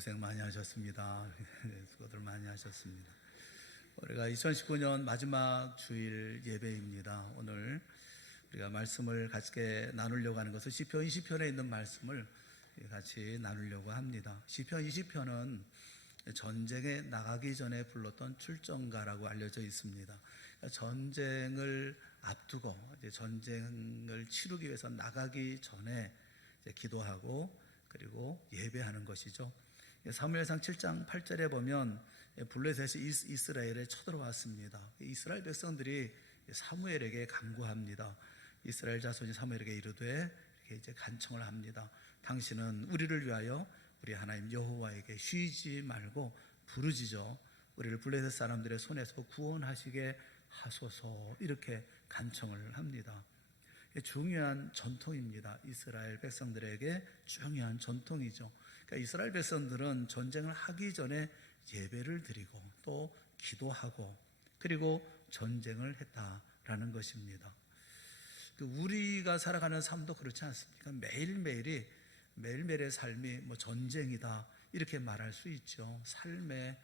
고생 많이 하셨습니다. 수고들 많이 하셨습니다. 우리가 2019년 마지막 주일 예배입니다. 오늘 우리가 말씀을 같이 나누려고 하는 것은 시편 20편에 있는 말씀을 같이 나누려고 합니다. 시편 20편은 전쟁에 나가기 전에 불렀던 출정가라고 알려져 있습니다. 전쟁을 앞두고 전쟁을 치르기 위해서 나가기 전에 기도하고 그리고 예배하는 것이죠. 사무엘상 7장 8절에 보면 블레셋이 이스라엘에 쳐들어왔습니다. 이스라엘 백성들이 사무엘에게 간구합니다. 이스라엘 자손이 사무엘에게 이르되 이렇게 이제 간청을 합니다. 당신은 우리를 위하여 우리 하나님 여호와에게 쉬지 말고 부르짖어 우리를 블레셋 사람들의 손에서 구원하시게 하소서, 이렇게 간청을 합니다. 중요한 전통입니다. 이스라엘 백성들에게 중요한 전통이죠. 그러니까 이스라엘 백성들은 전쟁을 하기 전에 예배를 드리고 또 기도하고 그리고 전쟁을 했다라는 것입니다. 우리가 살아가는 삶도 그렇지 않습니까? 매일매일의 삶이 전쟁이다 이렇게 말할 수 있죠. 삶에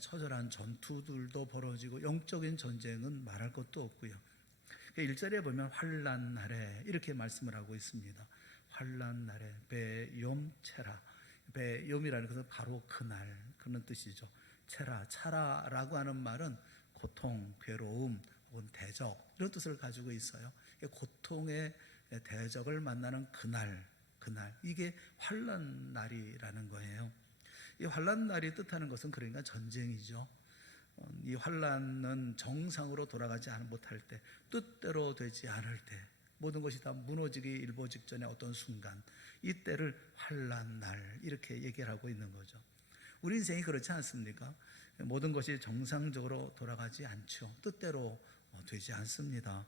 처절한 전투들도 벌어지고 영적인 전쟁은 말할 것도 없고요. 1절에 보면 환난 날에 이렇게 말씀을 하고 있습니다. 환난 날에 베욤체라. 베욤이라는 것은 바로 그날, 그런 뜻이죠. 차라라고 하는 말은 고통, 괴로움 혹은 대적 이런 뜻을 가지고 있어요. 고통의 대적을 만나는 그날 이게 환난 날이라는 거예요. 이 환난 날이 뜻하는 것은 그러니까 전쟁이죠. 이 환난은 정상으로 돌아가지 못할 때, 뜻대로 되지 않을 때, 모든 것이 다 무너지기 일보 직전의 어떤 순간, 이때를 환난 날 이렇게 얘기를 하고 있는 거죠. 우리 인생이 그렇지 않습니까? 모든 것이 정상적으로 돌아가지 않죠. 뜻대로 되지 않습니다.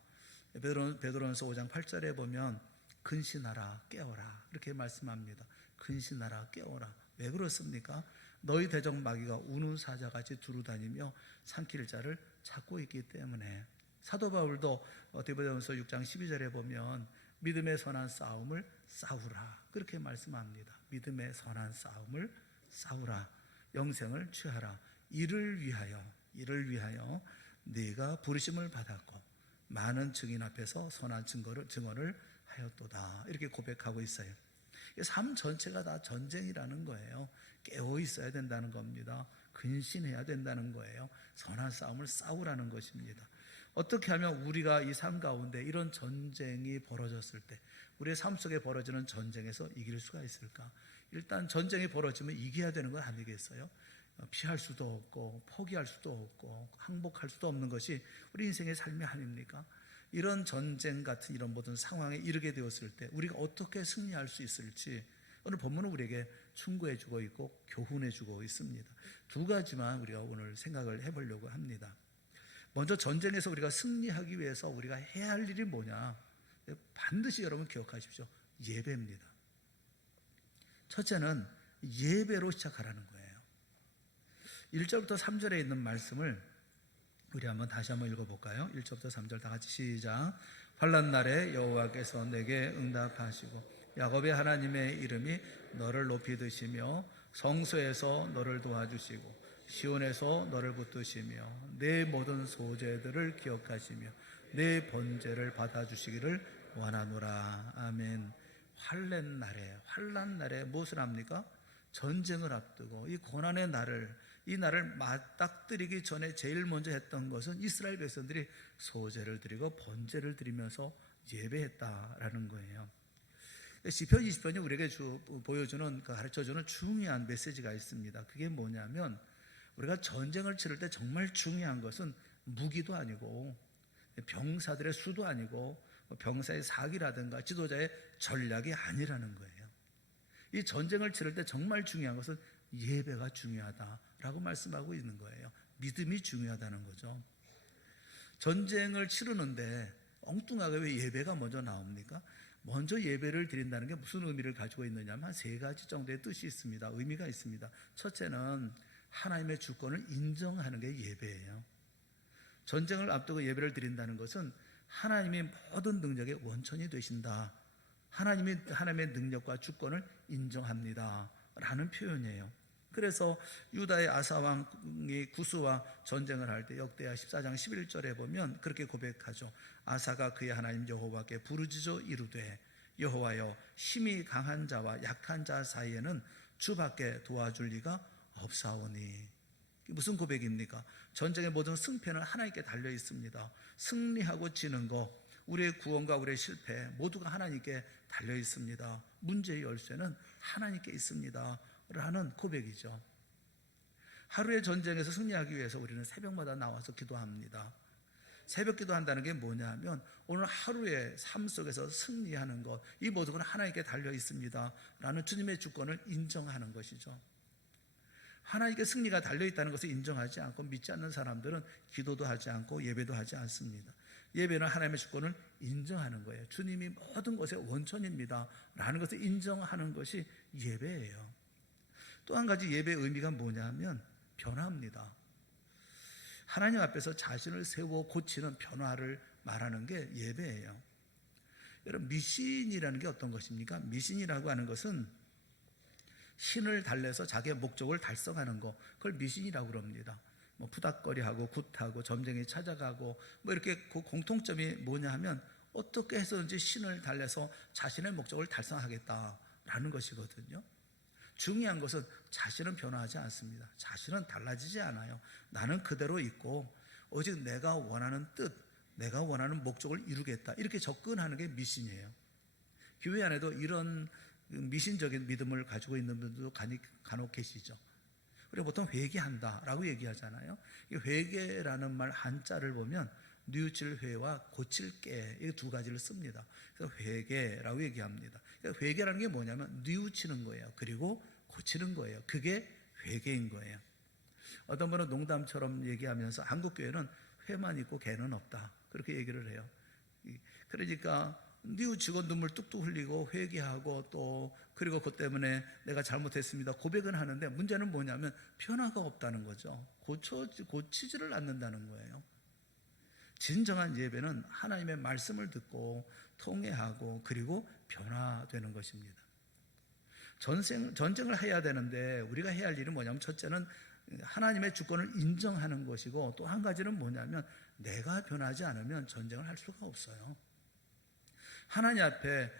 베드로전서 5장 8절에 보면 근신하라 깨어라 이렇게 말씀합니다. 근신하라 깨어라. 왜 그렇습니까? 너희 대적 마귀가 우는 사자같이 두루다니며 삼킬 자를 찾고 있기 때문에. 사도 바울도 디모데전서 6장 12절에 보면 믿음의 선한 싸움을 싸우라 그렇게 말씀합니다. 믿음의 선한 싸움을 싸우라. 영생을 취하라. 이를 위하여 네가 부르심을 받았고 많은 증인 앞에서 선한 증언을 하였도다 이렇게 고백하고 있어요. 삶 전체가 다 전쟁이라는 거예요. 깨어 있어야 된다는 겁니다. 근신해야 된다는 거예요. 선한 싸움을 싸우라는 것입니다. 어떻게 하면 우리가 이 삶 가운데 이런 전쟁이 벌어졌을 때 우리의 삶 속에 벌어지는 전쟁에서 이길 수가 있을까? 일단 전쟁이 벌어지면 이겨야 되는 건 아니겠어요? 피할 수도 없고 포기할 수도 없고 항복할 수도 없는 것이 우리 인생의 삶이 아닙니까? 이런 전쟁 같은 이런 모든 상황에 이르게 되었을 때 우리가 어떻게 승리할 수 있을지 오늘 본문은 우리에게 충고해 주고 있고 교훈해 주고 있습니다. 두 가지만 우리가 오늘 생각을 해보려고 합니다. 먼저 전쟁에서 우리가 승리하기 위해서 우리가 해야 할 일이 뭐냐? 반드시 여러분 기억하십시오. 예배입니다. 첫째는 예배로 시작하라는 거예요. 1절부터 3절에 있는 말씀을 우리 다시 한번 읽어볼까요? 1절부터 3절 다 같이 시작. 환난 날에 여호와께서 내게 응답하시고 야곱의 하나님의 이름이 너를 높이 드시며 성소에서 너를 도와주시고 시온에서 너를 붙드시며 내 모든 소재들을 기억하시며 내 번제를 받아주시기를 원하노라. 아멘. 환난 날에 무엇을 합니까? 전쟁을 앞두고 이 고난의 이 날을 맞닥뜨리기 전에 제일 먼저 했던 것은 이스라엘 백성들이 소제를 드리고 번제를 드리면서 예배했다라는 거예요. 시편 20편이 우리에게 보여주는, 가르쳐주는 중요한 메시지가 있습니다. 그게 뭐냐면 우리가 전쟁을 치를 때 정말 중요한 것은 무기도 아니고 병사들의 수도 아니고 병사의 사기라든가 지도자의 전략이 아니라는 거예요. 이 전쟁을 치를 때 정말 중요한 것은 예배가 중요하다라고 말씀하고 있는 거예요. 믿음이 중요하다는 거죠. 전쟁을 치르는데 엉뚱하게 왜 예배가 먼저 나옵니까? 먼저 예배를 드린다는 게 무슨 의미를 가지고 있느냐면 세 가지 정도의 뜻이 있습니다. 의미가 있습니다. 첫째는 하나님의 주권을 인정하는 게 예배예요. 전쟁을 앞두고 예배를 드린다는 것은 하나님이 모든 능력의 원천이 되신다. 하나님의 능력과 주권을 인정합니다 라는 표현이에요. 그래서 유다의 아사 왕이 구스와 전쟁을 할 때 역대하 14장 11절에 보면 그렇게 고백하죠. 아사가 그의 하나님 여호와께 부르짖어 이르되 여호와여, 힘이 강한 자와 약한 자 사이에는 주밖에 도와줄 리가 없사오니. 무슨 고백입니까? 전쟁의 모든 승패는 하나님께 달려 있습니다. 승리하고 지는 거, 우리의 구원과 우리의 실패 모두가 하나님께 달려 있습니다. 문제의 열쇠는 하나님께 있습니다 라는 고백이죠. 하루의 전쟁에서 승리하기 위해서 우리는 새벽마다 나와서 기도합니다. 새벽 기도한다는 게 뭐냐면 오늘 하루의 삶 속에서 승리하는 것, 이 모든 건 하나님께 달려 있습니다 라는 주님의 주권을 인정하는 것이죠. 하나님께 승리가 달려있다는 것을 인정하지 않고 믿지 않는 사람들은 기도도 하지 않고 예배도 하지 않습니다. 예배는 하나님의 주권을 인정하는 거예요. 주님이 모든 것의 원천입니다 라는 것을 인정하는 것이 예배예요. 또 한 가지 예배의 의미가 뭐냐면 변화입니다. 하나님 앞에서 자신을 세워 고치는 변화를 말하는 게 예배예요. 여러분, 미신이라는 게 어떤 것입니까? 미신이라고 하는 것은 신을 달래서 자기의 목적을 달성하는 거, 그걸 미신이라고 그럽니다. 뭐 푸닥거리하고 굿하고 점쟁이 찾아가고 뭐 이렇게 그 공통점이 뭐냐 하면 어떻게 해서든지 신을 달래서 자신의 목적을 달성하겠다라는 것이거든요. 중요한 것은 자신은 변화하지 않습니다. 자신은 달라지지 않아요. 나는 그대로 있고 오직 내가 원하는 뜻, 내가 원하는 목적을 이루겠다, 이렇게 접근하는 게 미신이에요. 교회 안에도 이런 미신적인 믿음을 가지고 있는 분들도 간혹 계시죠. 우리가 보통 회개한다라고 얘기하잖아요. 이 회개라는 말 한자를 보면 뉘우칠 회와 고칠 깨, 이 두 가지를 씁니다. 그래서 회개라고 얘기합니다. 그러니까 회개라는 게 뭐냐면 뉘우치는 거예요. 그리고 고치는 거예요. 그게 회개인 거예요. 어떤 분은 농담처럼 얘기하면서 한국 교회는 회만 있고 개는 없다, 그렇게 얘기를 해요. 그러니까 뉘우치고 눈물 뚝뚝 흘리고 회개하고 또 그리고 그것 때문에 내가 잘못했습니다 고백은 하는데 문제는 뭐냐면 변화가 없다는 거죠. 고치지를 않는다는 거예요. 진정한 예배는 하나님의 말씀을 듣고 통회하고 그리고 변화되는 것입니다. 전쟁을 해야 되는데 우리가 해야 할 일은 뭐냐면 첫째는 하나님의 주권을 인정하는 것이고 또 한 가지는 뭐냐면 내가 변하지 않으면 전쟁을 할 수가 없어요. 하나님 앞에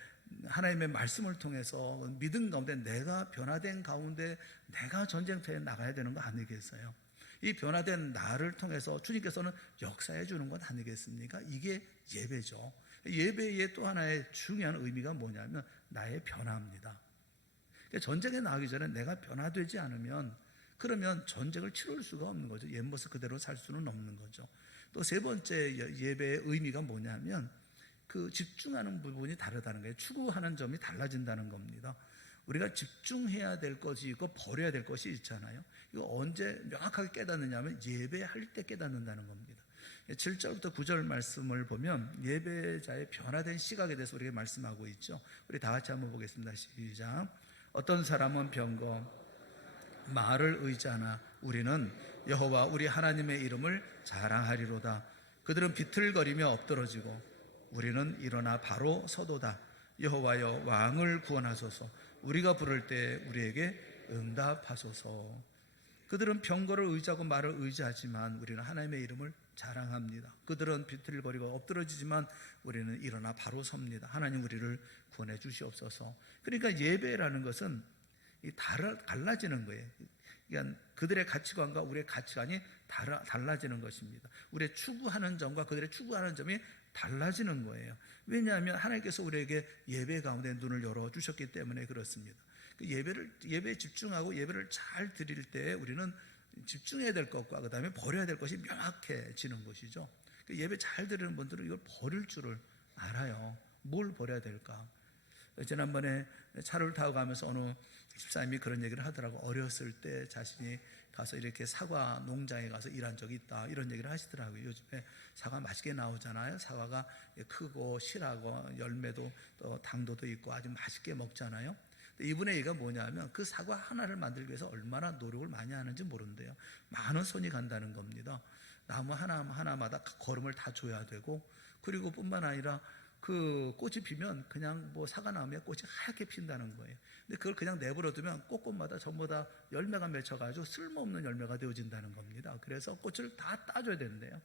하나님의 말씀을 통해서 믿음 가운데 내가 변화된 가운데 내가 전쟁터에 나가야 되는 거 아니겠어요? 이 변화된 나를 통해서 주님께서는 역사해 주는 것 아니겠습니까? 이게 예배죠. 예배의 또 하나의 중요한 의미가 뭐냐면 나의 변화입니다. 전쟁에 나가기 전에 내가 변화되지 않으면 그러면 전쟁을 치룰 수가 없는 거죠. 옛 모습 그대로 살 수는 없는 거죠. 또 세 번째 예배의 의미가 뭐냐면 그 집중하는 부분이 다르다는 거예요. 추구하는 점이 달라진다는 겁니다. 우리가 집중해야 될 것이 있고 버려야 될 것이 있잖아요. 이거 언제 명확하게 깨닫느냐면 예배할 때 깨닫는다는 겁니다. 7절부터 9절 말씀을 보면 예배자의 변화된 시각에 대해서 우리가 말씀하고 있죠. 우리 다 같이 한번 보겠습니다. 시작. 어떤 사람은 병거 말을 의지하나 우리는 여호와 우리 하나님의 이름을 자랑하리로다. 그들은 비틀거리며 엎드러지고 우리는 일어나 바로 서도다. 여호와여, 왕을 구원하소서. 우리가 부를 때 우리에게 응답하소서. 그들은 병거를 의지하고 말을 의지하지만 우리는 하나님의 이름을 자랑합니다. 그들은 비틀거리고 엎드러지지만 우리는 일어나 바로 섭니다. 하나님, 우리를 구원해 주시옵소서. 그러니까 예배라는 것은 달라지는 거예요. 그러니까 그들의 가치관과 우리의 가치관이 달라지는 것입니다. 우리의 추구하는 점과 그들의 추구하는 점이 달라지는 거예요. 왜냐하면 하나님께서 우리에게 예배 가운데 눈을 열어주셨기 때문에 그렇습니다. 예배에 집중하고 예배를 잘 드릴 때 우리는 집중해야 될 것과 그 다음에 버려야 될 것이 명확해지는 것이죠. 예배 잘 드리는 분들은 이걸 버릴 줄을 알아요. 뭘 버려야 될까? 지난번에 차를 타고 가면서 어느 집사님이 그런 얘기를 하더라고. 어렸을 때 자신이 가서 이렇게 사과 농장에 가서 일한 적이 있다, 이런 얘기를 하시더라고요. 요즘에 사과 맛있게 나오잖아요. 사과가 크고 실하고 열매도 또 당도도 있고 아주 맛있게 먹잖아요. 이분의 얘기가 뭐냐면 그 사과 하나를 만들기 위해서 얼마나 노력을 많이 하는지 모른대요. 많은 손이 간다는 겁니다. 나무 하나마다 걸음을 다 줘야 되고, 그리고 뿐만 아니라 그 꽃이 피면 그냥 뭐 사과나무에 꽃이 하얗게 핀다는 거예요. 근데 그걸 그냥 내버려 두면 꽃꽃마다 전부 다 열매가 맺혀가지고 쓸모없는 열매가 되어진다는 겁니다. 그래서 꽃을 다 따줘야 된대요.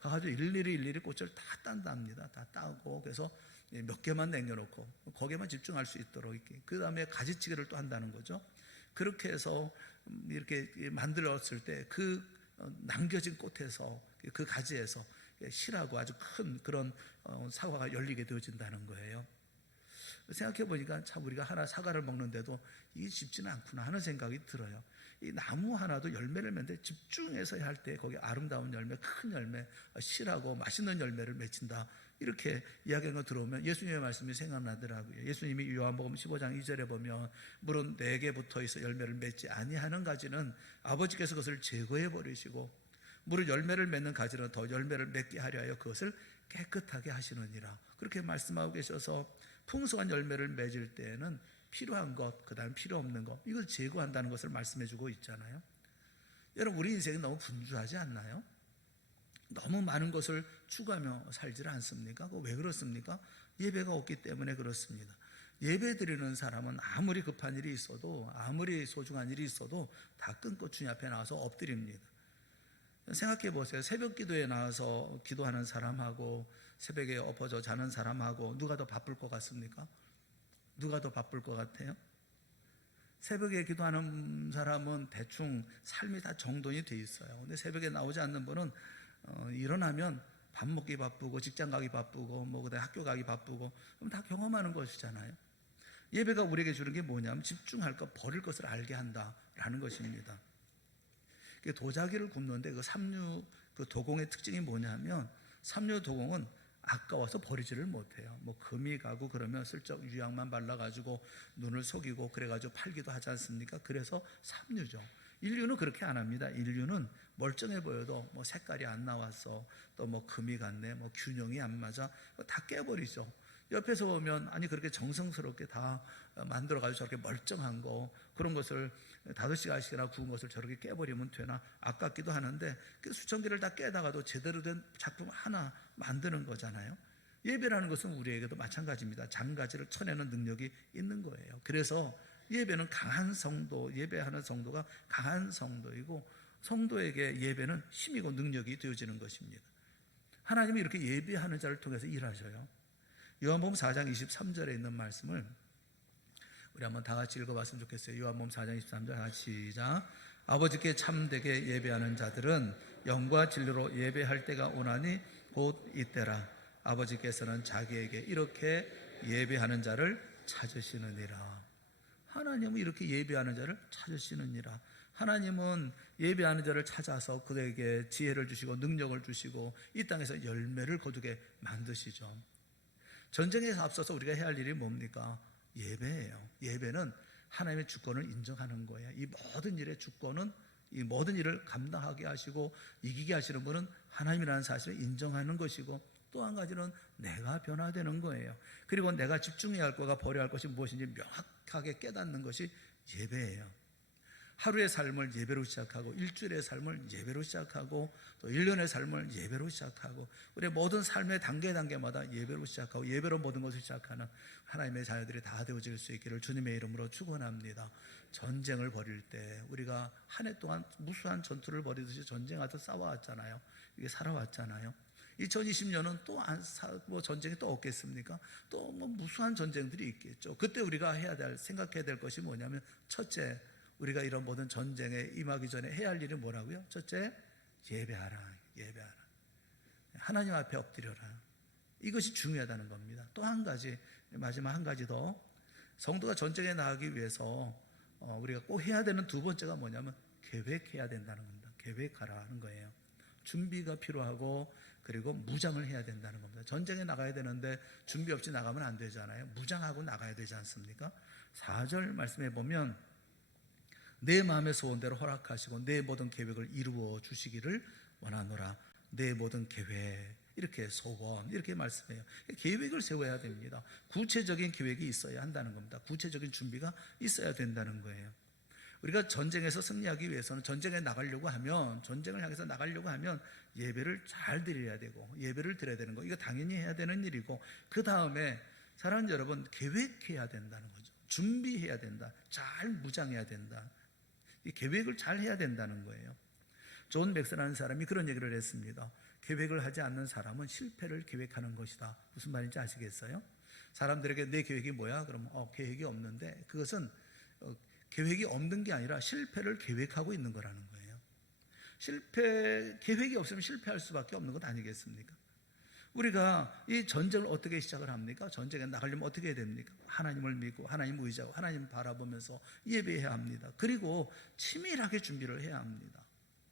가가지고 일일이 꽃을 다 딴답니다. 다 따고, 그래서 몇 개만 남겨놓고 거기에만 집중할 수 있도록 이렇게, 그 다음에 가지치기를 또 한다는 거죠. 그렇게 해서 이렇게 만들었을 때 그 남겨진 꽃에서, 그 가지에서 실하고 아주 큰 그런 사과가 열리게 되어진다는 거예요. 생각해 보니까 참 우리가 하나 사과를 먹는데도 이게 쉽지는 않구나 하는 생각이 들어요. 이 나무 하나도 열매를 맺는데 집중해서 할 때 거기 아름다운 열매, 큰 열매, 실하고 맛있는 열매를 맺힌다, 이렇게 이야기하는 거 들어오면 예수님의 말씀이 생각나더라고요. 예수님이 요한복음 15장 2절에 보면 물은 4개 붙어 있어 열매를 맺지 아니하는 가지는 아버지께서 그것을 제거해 버리시고 물은 열매를 맺는 가지는 더 열매를 맺게 하려 하여 그것을 깨끗하게 하시느니라, 그렇게 말씀하고 계셔서 풍성한 열매를 맺을 때에는 필요한 것, 그 다음 필요 없는 것, 이걸 제거한다는 것을 말씀해 주고 있잖아요. 여러분, 우리 인생이 너무 분주하지 않나요? 너무 많은 것을 추구하며 살지를 않습니까? 왜 그렇습니까? 예배가 없기 때문에 그렇습니다. 예배 드리는 사람은 아무리 급한 일이 있어도, 아무리 소중한 일이 있어도 다 끊고 주님 앞에 나와서 엎드립니다. 생각해 보세요. 새벽 기도에 나와서 기도하는 사람하고 새벽에 엎어져 자는 사람하고 누가 더 바쁠 것 같습니까? 누가 더 바쁠 것 같아요? 새벽에 기도하는 사람은 대충 삶이 다 정돈이 돼 있어요. 근데 새벽에 나오지 않는 분은 일어나면 밥 먹기 바쁘고 직장 가기 바쁘고 뭐 그다음에 학교 가기 바쁘고, 그럼 다 경험하는 것이잖아요. 예배가 우리에게 주는 게 뭐냐면 집중할 것, 버릴 것을 알게 한다라는 것입니다. 도자기를 굽는데 그 삼류, 그 도공의 특징이 뭐냐면, 삼류 도공은 아까워서 버리지를 못해요. 뭐 금이 가고 그러면 슬쩍 유약만 발라가지고 눈을 속이고 그래가지고 팔기도 하지 않습니까? 그래서 삼류죠. 인류는 그렇게 안 합니다. 인류는 멀쩡해 보여도 뭐 색깔이 안 나왔어, 또 뭐 금이 갔네, 뭐 균형이 안 맞아, 다 깨버리죠. 옆에서 보면 아니 그렇게 정성스럽게 다 만들어가지고 저렇게 멀쩡한 거, 그런 것을 5시간씩이나 구운 것을 저렇게 깨버리면 되나 아깝기도 하는데, 그 수천 개를 다 깨다가도 제대로 된 작품 하나 만드는 거잖아요. 예배라는 것은 우리에게도 마찬가지입니다. 장가지를 쳐내는 능력이 있는 거예요. 그래서 예배는 강한 성도, 예배하는 성도가 강한 성도이고, 성도에게 예배는 힘이고 능력이 되어지는 것입니다. 하나님이 이렇게 예배하는 자를 통해서 일하셔요. 요한복음 4장 23절에 있는 말씀을 우리 한번 다 같이 읽어봤으면 좋겠어요. 요한복음 4장 23절 같이 시작. 아버지께 참되게 예배하는 자들은 영과 진리로 예배할 때가 오나니 곧 이때라. 아버지께서는 자기에게 이렇게 예배하는 자를 찾으시느니라. 하나님은 이렇게 예배하는 자를 찾으시느니라. 하나님은 예배하는 자를 찾아서 그에게 지혜를 주시고 능력을 주시고 이 땅에서 열매를 거두게 만드시죠. 전쟁에서 앞서서 우리가 해야 할 일이 뭡니까? 예배예요. 예배는 하나님의 주권을 인정하는 거예요. 이 모든 일의 주권은, 이 모든 일을 감당하게 하시고 이기게 하시는 분은 하나님이라는 사실을 인정하는 것이고, 또 한 가지는 내가 변화되는 거예요. 그리고 내가 집중해야 할 것과 버려야 할 것이 무엇인지 명확하게 깨닫는 것이 예배예요. 하루의 삶을 예배로 시작하고, 일주일의 삶을 예배로 시작하고, 또 1년의 삶을 예배로 시작하고, 우리의 모든 삶의 단계마다 예배로 시작하고 예배로 모든 것을 시작하는 하나님의 자녀들이 다 되어질 수 있기를 주님의 이름으로 축원합니다. 전쟁을 벌일 때 우리가 한 해 동안 무수한 전투를 벌이듯이 전쟁하듯 싸워왔잖아요. 이게 살아왔잖아요. 2020년은 또 뭐 전쟁이 또 없겠습니까? 또 뭐 무수한 전쟁들이 있겠죠. 그때 우리가 생각해야 될 것이 뭐냐면, 첫째, 우리가 이런 모든 전쟁에 임하기 전에 해야 할 일이 뭐라고요? 첫째, 예배하라. 하나님 앞에 엎드려라. 이것이 중요하다는 겁니다. 또 한 가지, 마지막 한 가지 더, 성도가 전쟁에 나가기 위해서 우리가 꼭 해야 되는 두 번째가 뭐냐면 계획해야 된다는 겁니다. 계획하라는 거예요. 준비가 필요하고, 그리고 무장을 해야 된다는 겁니다. 전쟁에 나가야 되는데 준비 없이 나가면 안 되잖아요. 무장하고 나가야 되지 않습니까? 4절 말씀해 보면 내 마음의 소원대로 허락하시고 내 모든 계획을 이루어 주시기를 원하노라. 내 모든 계획, 이렇게 소원, 이렇게 말씀해요. 계획을 세워야 됩니다. 구체적인 계획이 있어야 한다는 겁니다. 구체적인 준비가 있어야 된다는 거예요. 우리가 전쟁에서 승리하기 위해서는 전쟁을 향해서 나가려고 하면 예배를 잘 드려야 되고 예배를 드려야 되는 거, 이거 당연히 해야 되는 일이고, 그 다음에 사랑하는 여러분, 계획해야 된다는 거죠. 준비해야 된다. 잘 무장해야 된다. 이 계획을 잘 해야 된다는 거예요. 존 맥스라는 사람이 그런 얘기를 했습니다. 계획을 하지 않는 사람은 실패를 계획하는 것이다. 무슨 말인지 아시겠어요? 사람들에게 내 계획이 뭐야? 그러면 계획이 없는데, 그것은 계획이 없는 게 아니라 실패를 계획하고 있는 거라는 거예요. 계획이 없으면 실패할 수밖에 없는 것 아니겠습니까? 우리가 이 전쟁을 어떻게 시작을 합니까? 전쟁에 나가려면 어떻게 해야 됩니까? 하나님을 믿고 하나님 의지하고 하나님 바라보면서 예배해야 합니다. 그리고 치밀하게 준비를 해야 합니다.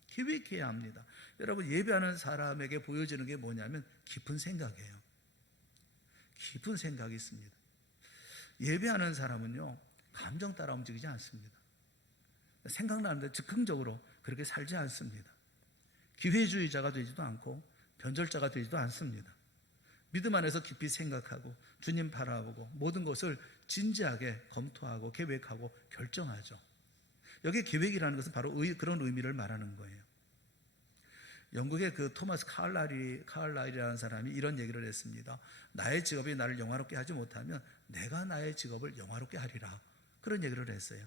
계획해야 합니다. 여러분, 예배하는 사람에게 보여지는 게 뭐냐면 깊은 생각이에요. 깊은 생각이 있습니다. 예배하는 사람은요, 감정 따라 움직이지 않습니다. 생각나는데 즉흥적으로 그렇게 살지 않습니다. 기회주의자가 되지도 않고 변절자가 되지도 않습니다. 믿음 안에서 깊이 생각하고 주님 바라보고 모든 것을 진지하게 검토하고 계획하고 결정하죠. 여기 계획이라는 것은 바로 그런 의미를 말하는 거예요. 영국의 그 토마스 카을라일이라는 사람이 이런 얘기를 했습니다. 나의 직업이 나를 영화롭게 하지 못하면 내가 나의 직업을 영화롭게 하리라. 그런 얘기를 했어요.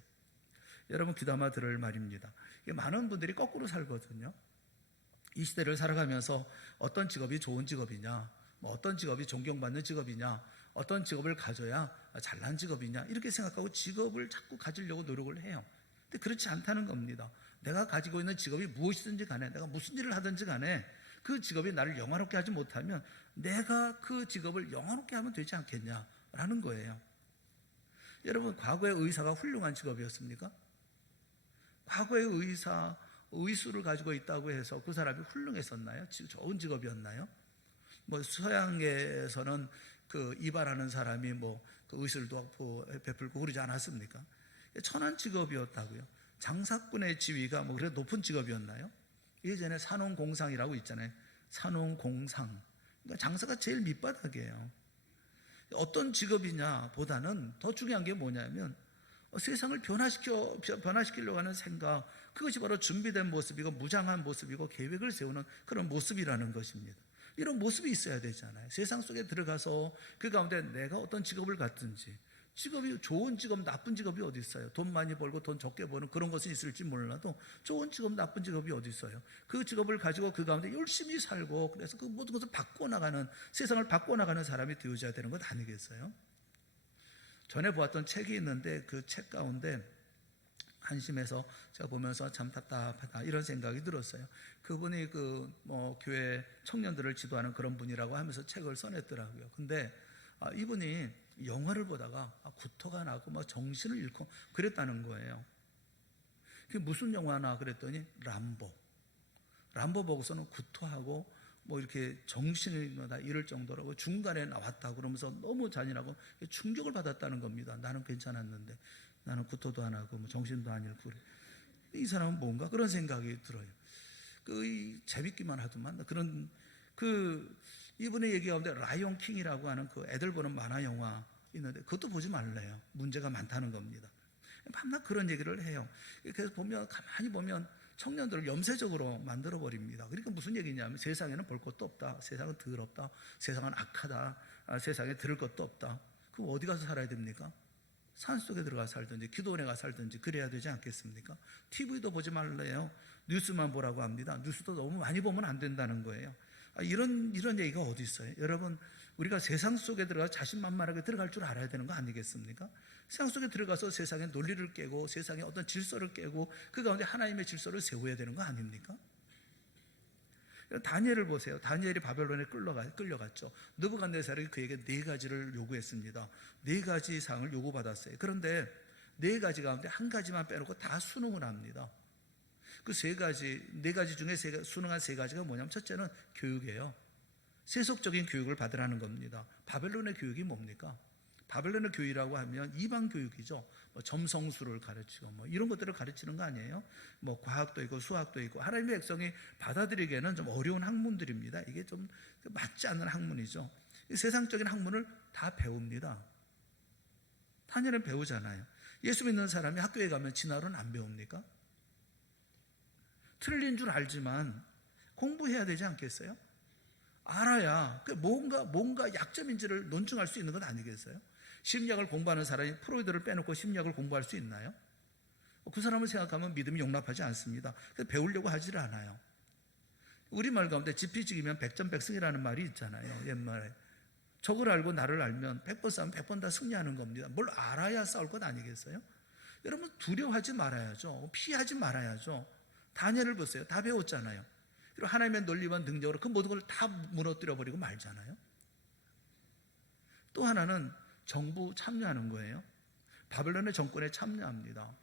여러분, 귀담아 들을 말입니다. 많은 분들이 거꾸로 살거든요. 이 시대를 살아가면서 어떤 직업이 좋은 직업이냐, 어떤 직업이 존경받는 직업이냐, 어떤 직업을 가져야 잘난 직업이냐, 이렇게 생각하고 직업을 자꾸 가지려고 노력을 해요. 근데 그렇지 않다는 겁니다. 내가 가지고 있는 직업이 무엇이든지 간에, 내가 무슨 일을 하든지 간에 그 직업이 나를 영화롭게 하지 못하면 내가 그 직업을 영화롭게 하면 되지 않겠냐라는 거예요. 여러분, 과거의 의사가 훌륭한 직업이었습니까? 과거의 의수를 가지고 있다고 해서 그 사람이 훌륭했었나요? 좋은 직업이었나요? 서양에서는 그 이발하는 사람이 그 의술도 베풀고 그러지 않았습니까? 천한 직업이었다고요. 장사꾼의 지위가 그래 높은 직업이었나요? 예전에 산홍공상이라고 있잖아요. 산홍공상. 그러니까 장사가 제일 밑바닥이에요. 어떤 직업이냐 보다는 더 중요한 게 뭐냐면 세상을 변화시키려고 하는 생각, 그것이 바로 준비된 모습이고 무장한 모습이고 계획을 세우는 그런 모습이라는 것입니다. 이런 모습이 있어야 되잖아요. 세상 속에 들어가서 그 가운데 내가 어떤 직업을 갖든지, 직업이 좋은 직업, 나쁜 직업이 어디 있어요? 돈 많이 벌고 돈 적게 버는 그런 것은 있을지 몰라도 좋은 직업, 나쁜 직업이 어디 있어요? 그 직업을 가지고 그 가운데 열심히 살고, 그래서 그 모든 것을 바꿔나가는, 세상을 바꿔나가는 사람이 되어져야 되는 것 아니겠어요? 전에 보았던 책이 있는데 그 책 가운데 한심해서 제가 보면서 참 답답하다 이런 생각이 들었어요. 그분이 교회 청년들을 지도하는 그런 분이라고 하면서 책을 써냈더라고요. 근데 이분이 영화를 보다가 구토가 나고 정신을 잃고 그랬다는 거예요. 그게 무슨 영화나 그랬더니 람보 보고서는 구토하고 이렇게 정신을 잃을 정도로 중간에 나왔다 그러면서 너무 잔인하고 충격을 받았다는 겁니다. 나는 괜찮았는데, 나는 구토도 안 하고 정신도 안 잃고, 이 사람은 뭔가 그런 생각이 들어요. 재밌기만 하더만 그런 이분의 얘기 가운데 라이온 킹이라고 하는 애들 보는 만화 영화 있는데 그것도 보지 말래요. 문제가 많다는 겁니다. 밤낮 그런 얘기를 해요. 그래서 가만히 보면 청년들을 염세적으로 만들어버립니다. 그러니까 무슨 얘기냐면 세상에는 볼 것도 없다, 세상은 더럽다, 세상은 악하다, 세상에 들을 것도 없다. 그럼 어디 가서 살아야 됩니까? 산속에 들어가 살든지 기도원에 가 살든지 그래야 되지 않겠습니까? TV도 보지 말래요. 뉴스만 보라고 합니다. 뉴스도 너무 많이 보면 안 된다는 거예요. 이런 얘기가 어디 있어요? 여러분, 우리가 세상 속에 들어가 자신만만하게 들어갈 줄 알아야 되는 거 아니겠습니까? 세상 속에 들어가서 세상의 논리를 깨고 세상의 어떤 질서를 깨고 그 가운데 하나님의 질서를 세워야 되는 거 아닙니까? 다니엘을 보세요. 다니엘이 바벨론에 끌려갔죠. 느부갓네살이 그에게 4가지를 요구했습니다. 4가지 사항을 요구받았어요. 그런데 4가지 가운데 1가지만 빼놓고 다 순응을 합니다. 그 4가지 중에 순응한 3가지가 뭐냐면, 첫째는 교육이에요. 세속적인 교육을 받으라는 겁니다. 바벨론의 교육이 뭡니까? 바벨론의 교육이라고 하면 이방 교육이죠. 점성술을 가르치고 이런 것들을 가르치는 거 아니에요? 과학도 있고 수학도 있고 하나님의 백성이 받아들이기에는 좀 어려운 학문들입니다. 이게 좀 맞지 않는 학문이죠. 세상적인 학문을 다 배웁니다. 다니엘은 배우잖아요. 예수 믿는 사람이 학교에 가면 진화론 안 배웁니까? 틀린 줄 알지만 공부해야 되지 않겠어요? 알아야 뭔가 약점인지를 논증할 수 있는 건 아니겠어요? 심리학을 공부하는 사람이 프로이드를 빼놓고 심리학을 공부할 수 있나요? 그 사람을 생각하면 믿음이 용납하지 않습니다. 그래서 배우려고 하지를 않아요. 우리말 가운데 지피지기면 백전백승이라는 말이 있잖아요. 옛말에. 적을 알고 나를 알면 100번 싸우면 100번 다 승리하는 겁니다. 뭘 알아야 싸울 것 아니겠어요? 여러분 두려워하지 말아야죠. 피하지 말아야죠. 다니엘을 보세요. 다 배웠잖아요. 그리고 하나님의 논리와 능력으로 그 모든 걸 다 무너뜨려 버리고 말잖아요. 또 하나는 정부 참여하는 거예요. 바벨론의 정권에 참여합니다.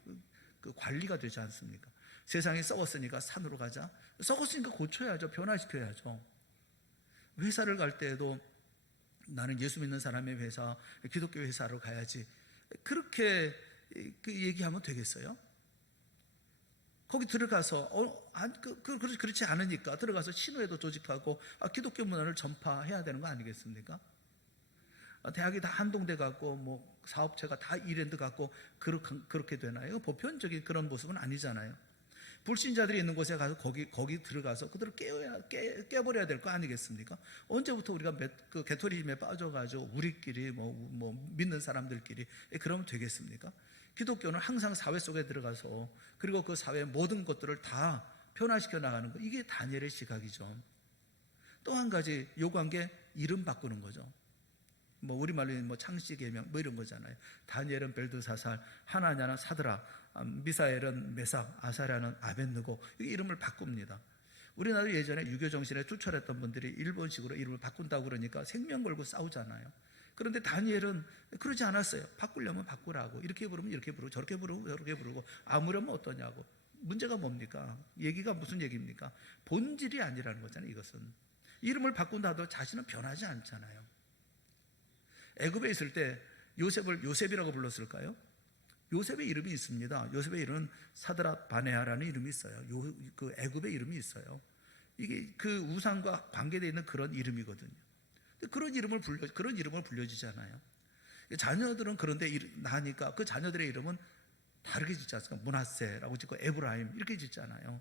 그 관리가 되지 않습니까? 세상이 썩었으니까 산으로 가자. 썩었으니까 고쳐야죠. 변화시켜야죠. 회사를 갈 때에도 나는 예수 믿는 사람의 회사, 기독교 회사로 가야지. 그렇게 얘기하면 되겠어요? 거기 들어가서 그렇지 않으니까 들어가서 신호회도 조직하고 기독교 문화를 전파해야 되는 거 아니겠습니까? 대학이 다 한동대 같고 뭐 사업체가 다 이랜드 같고 그렇게 되나요? 보편적인 그런 모습은 아니잖아요. 불신자들이 있는 곳에 가서 거기 들어가서 그들을 깨버려야 될 거 아니겠습니까? 언제부터 우리가 그 개토리즘에 빠져가지고 우리끼리 뭐 믿는 사람들끼리 그러면 되겠습니까? 기독교는 항상 사회 속에 들어가서 그리고 그 사회의 모든 것들을 다 변화시켜 나가는 거, 이게 다니엘의 시각이죠. 또 한 가지 요구한 게 이름 바꾸는 거죠. 뭐 우리말로 창씨 계명 이런 거잖아요. 다니엘은 벨드사살, 하나냐는 사드락, 미사엘은 메삭, 아사랴는 아벳느고, 이게 이름을 바꿉니다. 우리나라도 예전에 유교 정신에 투철했던 분들이 일본식으로 이름을 바꾼다고 그러니까 생명 걸고 싸우잖아요. 그런데 다니엘은 그러지 않았어요. 바꾸려면 바꾸라고. 이렇게 부르면 이렇게 부르고 저렇게 부르고 저렇게 부르고 아무려면 어떠냐고. 문제가 뭡니까? 얘기가 무슨 얘기입니까? 본질이 아니라는 거잖아요. 이것은 이름을 바꾼다 하더라도 자신은 변하지 않잖아요. 애굽에 있을 때 요셉을 요셉이라고 불렀을까요? 요셉의 이름이 있습니다. 요셉의 이름은 사드락 바네아라는 이름이 있어요. 그 애굽의 이름이 있어요. 이게 그 우상과 관계되어 있는 그런 이름이거든요. 그런 이름을 불려주잖아요. 자녀들은 그런데 나니까 그 자녀들의 이름은 다르게 짓지 않습니까? 므낫세라고 짓고 에브라임 이렇게 짓잖아요.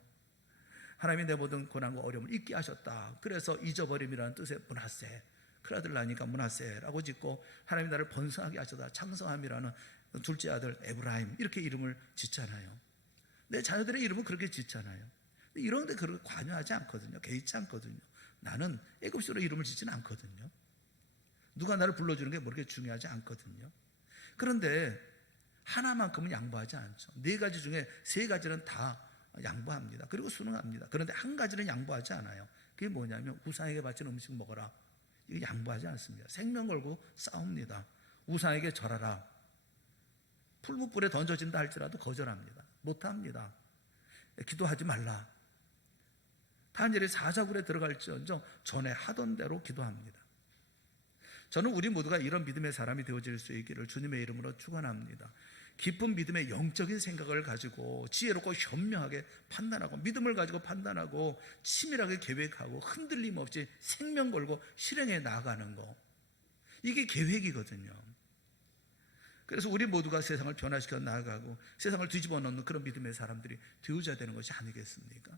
하나님이 내 모든 고난과 어려움을 잊게 하셨다. 그래서 잊어버림이라는 뜻의 므낫세. 큰아들 나니까 므낫세라고 짓고 하나님이 나를 번성하게 하셨다. 창성함이라는 둘째 아들 에브라임 이렇게 이름을 짓잖아요. 내 자녀들의 이름은 그렇게 짓잖아요. 이런 데 그렇게 관여하지 않거든요. 개의치 않거든요. 나는 애굽식으로 이름을 짓지는 않거든요. 누가 나를 불러주는 게 그렇게 중요하지 않거든요. 그런데 하나만큼은 양보하지 않죠. 4가지 중에 3가지는 다 양보합니다. 그리고 순응합니다. 그런데 한 가지는 양보하지 않아요. 그게 뭐냐면 우상에게 바친 음식 먹어라. 이거 양보하지 않습니다. 생명 걸고 싸웁니다. 우상에게 절하라. 풀무불에 던져진다 할지라도 거절합니다. 못합니다. 기도하지 말라. 다니엘이 사자굴에 들어갈지언정 전에 하던 대로 기도합니다. 저는 우리 모두가 이런 믿음의 사람이 되어질 수 있기를 주님의 이름으로 축원합니다. 깊은 믿음의 영적인 생각을 가지고 지혜롭고 현명하게 판단하고 믿음을 가지고 판단하고 치밀하게 계획하고 흔들림 없이 생명 걸고 실행해 나가는 거, 이게 계획이거든요. 그래서 우리 모두가 세상을 변화시켜 나가고 세상을 뒤집어 놓는 그런 믿음의 사람들이 되어야 되는 것이 아니겠습니까?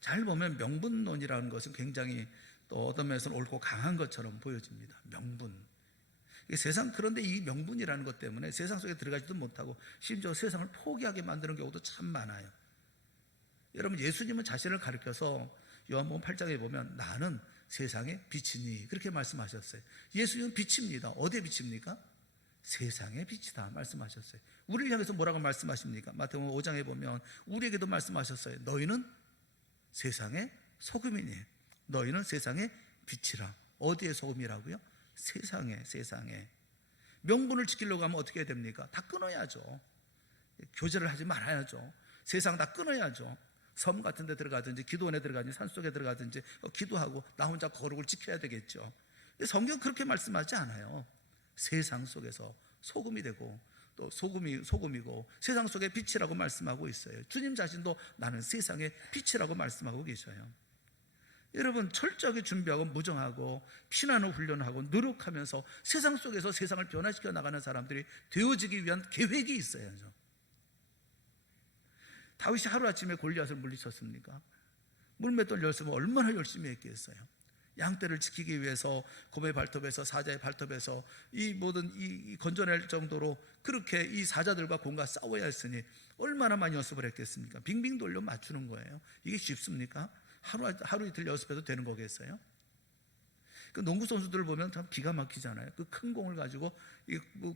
잘 보면 명분론이라는 것은 굉장히 또 어떤 면에서는 옳고 강한 것처럼 보여집니다. 명분. 그런데 이 명분이라는 것 때문에 세상 속에 들어가지도 못하고 심지어 세상을 포기하게 만드는 경우도 참 많아요. 여러분, 예수님은 자신을 가리켜서 요한복음 8장에 보면 나는 세상의 빛이니 그렇게 말씀하셨어요. 예수님은 빛입니다. 어디에 빛입니까? 세상의 빛이다 말씀하셨어요. 우리를 향해서 뭐라고 말씀하십니까? 마태복음 5장에 보면 우리에게도 말씀하셨어요. 너희는 세상의 소금이니 너희는 세상의 빛이라. 어디의 소금이라고요? 세상에. 명분을 지키려고 하면 어떻게 해야 됩니까? 다 끊어야죠. 교제를 하지 말아야죠. 세상 다 끊어야죠. 섬 같은 데 들어가든지 기도원에 들어가든지 산속에 들어가든지 기도하고 나 혼자 거룩을 지켜야 되겠죠. 성경 그렇게 말씀하지 않아요. 세상 속에서 소금이 되고 또 소금이고 세상 속의 빛이라고 말씀하고 있어요. 주님 자신도 나는 세상의 빛이라고 말씀하고 계셔요. 여러분 철저하게 준비하고 무정하고 피나는 훈련하고 노력하면서 세상 속에서 세상을 변화시켜 나가는 사람들이 되어지기 위한 계획이 있어야죠. 다윗이 하루아침에 골리앗을 물리쳤습니까? 물맷돌 열심히 얼마나 열심히 했겠어요. 양떼를 지키기 위해서 곰의 발톱에서 사자의 발톱에서 이 모든 이 건져낼 정도로 그렇게 이 사자들과 곰과 싸워야 했으니 얼마나 많이 연습을 했겠습니까? 빙빙 돌려 맞추는 거예요. 이게 쉽습니까? 하루 이틀 연습해도 되는 거겠어요? 그 농구 선수들을 보면 참 기가 막히잖아요. 그 큰 공을 가지고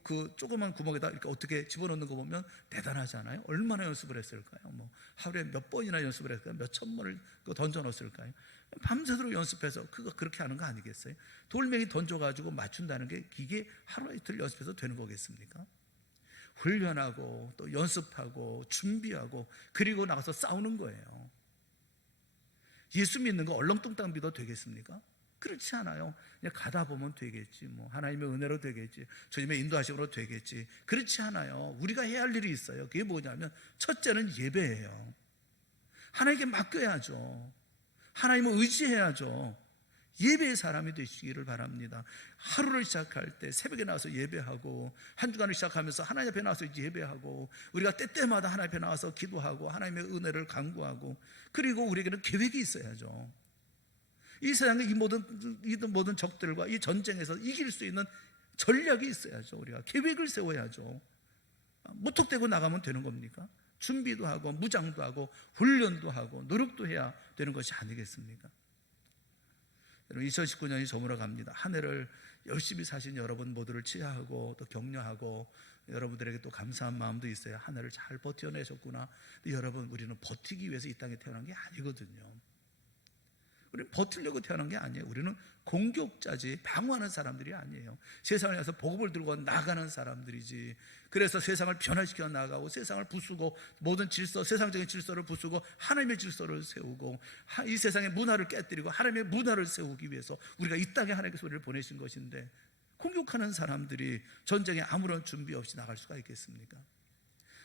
그 조그만 구멍에다 이렇게 어떻게 집어넣는 거 보면 대단하잖아요. 얼마나 연습을 했을까요? 뭐 하루에 몇 번이나 연습을 했을까요? 몇 천 번을 던져 넣었을까요? 밤새도록 연습해서 그거 그렇게 하는 거 아니겠어요? 돌멩이 던져가지고 맞춘다는 게 이게 하루 이틀 연습해서 되는 거겠습니까? 훈련하고 또 연습하고 준비하고 그리고 나가서 싸우는 거예요. 예수 믿는 거 얼렁뚱땅 믿어도 되겠습니까? 그렇지 않아요. 그냥 가다 보면 되겠지. 뭐 하나님의 은혜로 되겠지. 주님의 인도하심으로 되겠지. 그렇지 않아요. 우리가 해야 할 일이 있어요. 그게 뭐냐면 첫째는 예배예요. 하나님께 맡겨야죠. 하나님을 의지해야죠. 예배의 사람이 되시기를 바랍니다. 하루를 시작할 때 새벽에 나와서 예배하고 한 주간을 시작하면서 하나님 앞에 나와서 예배하고 우리가 때때마다 하나님 앞에 나와서 기도하고 하나님의 은혜를 간구하고 그리고 우리에게는 계획이 있어야죠. 이 세상의 이 모든 적들과 이 전쟁에서 이길 수 있는 전략이 있어야죠. 우리가 계획을 세워야죠. 무턱대고 나가면 되는 겁니까? 준비도 하고 무장도 하고 훈련도 하고 노력도 해야 되는 것이 아니겠습니까? 여러분 2019년이 저물어갑니다. 한 해를 열심히 사신 여러분 모두를 치하하고 또 격려하고 여러분들에게 또 감사한 마음도 있어요. 한 해를 잘 버텨내셨구나. 근데 여러분 우리는 버티기 위해서 이 땅에 태어난 게 아니거든요. 우리는 버티려고 태어난 게 아니에요. 우리는 공격자지 방어하는 사람들이 아니에요. 세상에 가서 복음을 들고 나가는 사람들이지. 그래서 세상을 변화시켜 나가고 세상을 부수고 모든 질서, 세상적인 질서를 부수고 하나님의 질서를 세우고 이 세상의 문화를 깨뜨리고 하나님의 문화를 세우기 위해서 우리가 이 땅에 하나님께서 우리를 보내신 것인데 공격하는 사람들이 전쟁에 아무런 준비 없이 나갈 수가 있겠습니까?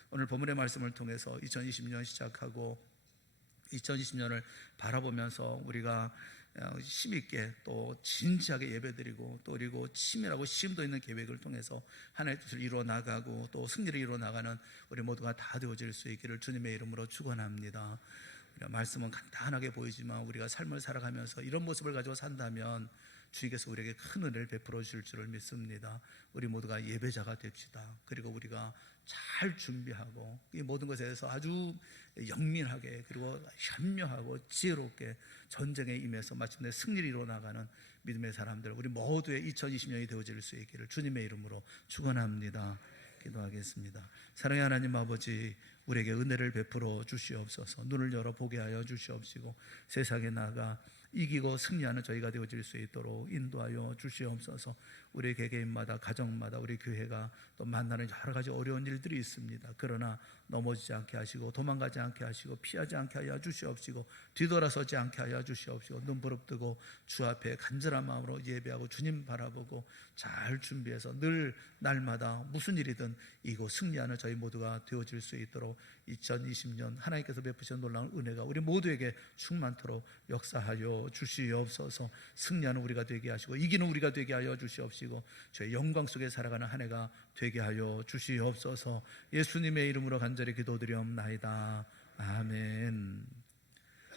오늘 본문의 말씀을 통해서 2020년 시작하고 2020년을 바라보면서 우리가 힘있게 또 진지하게 예배드리고 또 그리고 치밀하고 심도 있는 계획을 통해서 하나님의 뜻을 이루어 나가고 또 승리를 이루어 나가는 우리 모두가 다 되어질 수 있기를 주님의 이름으로 축원합니다. 말씀은 간단하게 보이지만 우리가 삶을 살아가면서 이런 모습을 가지고 산다면 주님께서 우리에게 큰 은혜를 베풀어 주실 줄을 믿습니다. 우리 모두가 예배자가 됩시다. 그리고 우리가 잘 준비하고 이 모든 것에 대해서 아주 영민하게 그리고 현명하고 지혜롭게 전쟁에 임해서 마침내 승리를 이루어 나가는 믿음의 사람들 우리 모두의 2020년이 되어질 수 있기를 주님의 이름으로 축원합니다. 기도하겠습니다. 사랑의 하나님 아버지, 우리에게 은혜를 베풀어 주시옵소서. 눈을 열어 보게 하여 주시옵시고 세상에 나가 이기고 승리하는 저희가 되어질 수 있도록 인도하여 주시옵소서. 우리 개개인마다 가정마다 우리 교회가 또 만나는 여러 가지 어려운 일들이 있습니다. 그러나 넘어지지 않게 하시고 도망가지 않게 하시고 피하지 않게 하여 주시옵시고 뒤돌아서지 않게 하여 주시옵시고 눈 부릅뜨고 주 앞에 간절한 마음으로 예배하고 주님 바라보고 잘 준비해서 늘 날마다 무슨 일이든 이고 승리하는 저희 모두가 되어질 수 있도록 2020년 하나님께서 베푸신 놀라운 은혜가 우리 모두에게 충만토록 역사하여 주시옵소서. 승리하는 우리가 되게 하시고 이기는 우리가 되게 하여 주시옵시고 저희 영광 속에 살아가는 한 해가 되게 하여 주시옵소서. 예수님의 이름으로 간절히 기도드리옵나이다. 아멘.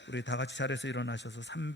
우리 다 같이 자리에서 일어나셔서